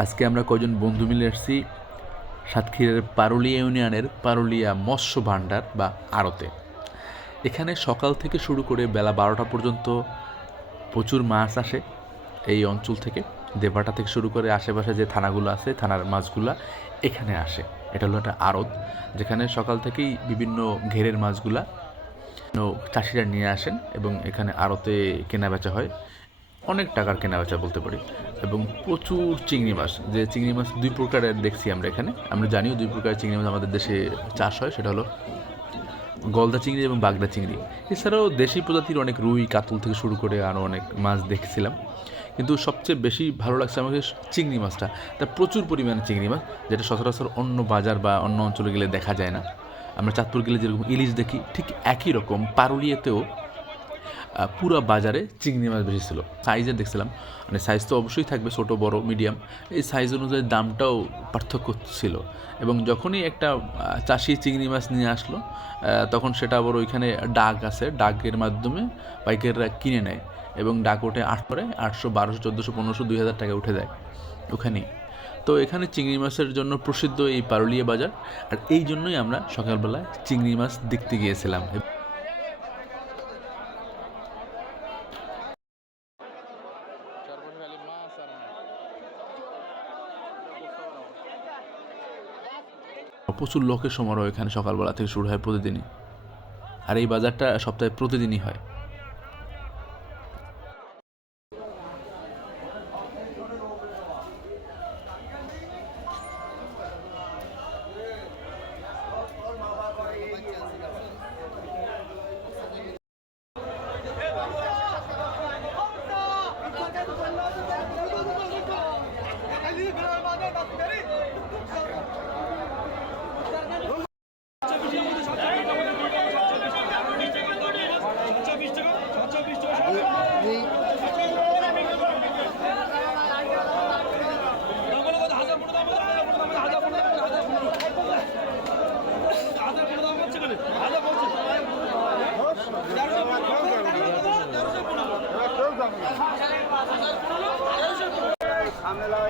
আজকে আমরা কয়জন বন্ধু মিলে এসেছি সাতক্ষীরার পারুলিয়া ইউনিয়নের পারুলিয়া মৎস্য ভাণ্ডার বা আড়তে। এখানে সকাল থেকে শুরু করে বেলা 12টা পর্যন্ত প্রচুর মাছ আসে এই অঞ্চল থেকে। দেবাটা থেকে শুরু করে আশেপাশে যে থানাগুলো আছে থানার মাছগুলা এখানে আসে। এটা হলো একটা আড়ত, যেখানে সকাল থেকেই বিভিন্ন ঘেরের মাছগুলা চাষিরা নিয়ে আসেন এবং এখানে আড়তে কেনা বেচা হয়। অনেক টাকার কেনা বেচা বলতে পারি। এবং প্রচুর চিংড়ি মাছ, যে চিংড়ি মাছ দুই প্রকারের দেখছি আমরা এখানে। আমরা জানিও দুই প্রকারের চিংড়ি মাছ আমাদের দেশে চাষ হয়, সেটা হলো গলদা চিংড়ি এবং বাগদা চিংড়ি। এছাড়াও দেশি প্রজাতির অনেক রুই কাতল থেকে শুরু করে আরও অনেক মাছ দেখছিলাম, কিন্তু সবচেয়ে বেশি ভালো লাগছে আমাকে চিংড়ি মাছটা। তা প্রচুর পরিমাণে চিংড়ি মাছ, যেটা সচরাচর অন্য বাজার বা অন্য অঞ্চলে গেলে দেখা যায় না। আমরা চাঁদপুর গেলে যেরকম ইলিশ দেখি, ঠিক একই রকম পারুলিয়াতেও পুরো বাজারে চিংড়ি মাছ বেশি ছিল। সাইজে দেখছিলাম, মানে সাইজ তো অবশ্যই থাকবে, ছোটো বড় মিডিয়াম, এই সাইজ অনুযায়ী দামটাও পার্থক্য ছিল। এবং যখনই একটা চাষি চিংড়ি মাছ নিয়ে আসলো, তখন সেটা আবার ওইখানে ডাক আছে, ডাকের মাধ্যমে পাইকাররা কিনে নেয় এবং ডাক ওঠে 800, 1200, 1400, 1500, 2000 টাকা উঠে যায় ওখানেই। তো এখানে চিংড়ি মাছের জন্য প্রসিদ্ধ এই পারুলিয়া বাজার, আর এই জন্যই আমরা সকালবেলায় চিংড়ি মাছ দেখতে গিয়েছিলাম। প্রচুর লোকের সমারোহ এখানে সকালবেলা থেকে শুরু হয় প্রতিদিনই, আর এই বাজারটা সপ্তাহে প্রতিদিনই হয়। ঝামেলা